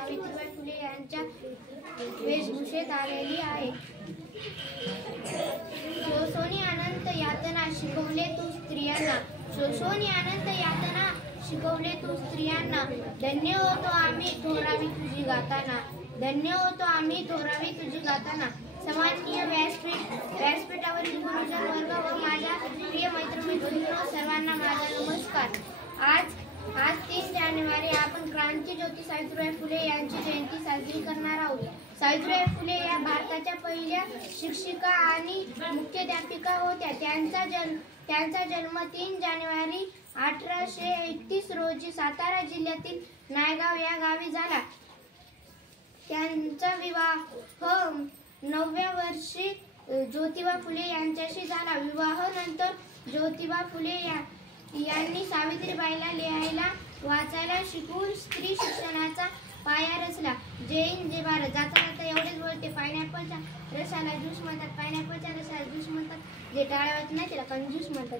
सावित्रीबाई फुले यांच्या वेशभूषेत आलेली आहे। शोषोनी अनंत यातना शिकवले तू स्त्रियांना, शोषोनी अनंत यातना शिकवले तू स्त्रियांना, धन्य होतो आम्ही थोरावी तुझी गाताना, धन्य होतो आम्ही थोरावी तुझी गाताना। सन्माननीय व्यासपीठावरील गुरुजन वर्ग व माझ्या प्रिय मैत्रिणींनो, सर्वांना माझा नमस्कार। आज 3 जानेवारी आपण क्रांतीज्योती सावित्रीबाई फुले यांची जयंती साजरी करणार आहोत। सावित्रीबाई फुले या भारताच्या पहिल्या शिक्षिका आणि मुख्याध्यापिका होत्या। त्यांचा जन्म 3 जानेवारी 1831 रोजी सातारा जिल्ह्यातील नायगाव या गावी झाला। त्यांचा विवाह 9व्या वर्षी ज्योतिबा फुले यांच्याशी झाला। विवाहानंतर ज्योतिबा फुले यांनी सावित्रीबाईला लिहायला वाचायला शिकवून स्त्री शिक्षणाचा पाया रचला। जय हिंद, जय भारत। जाता जाता एवढेच बोलते, पायनॅपलच्या रसाला ज्यूस म्हणतात, पायनॅपलच्या रसाला ज्यूस म्हणतात, जे टाळावत नाही त्याला कंजूस म्हणतात।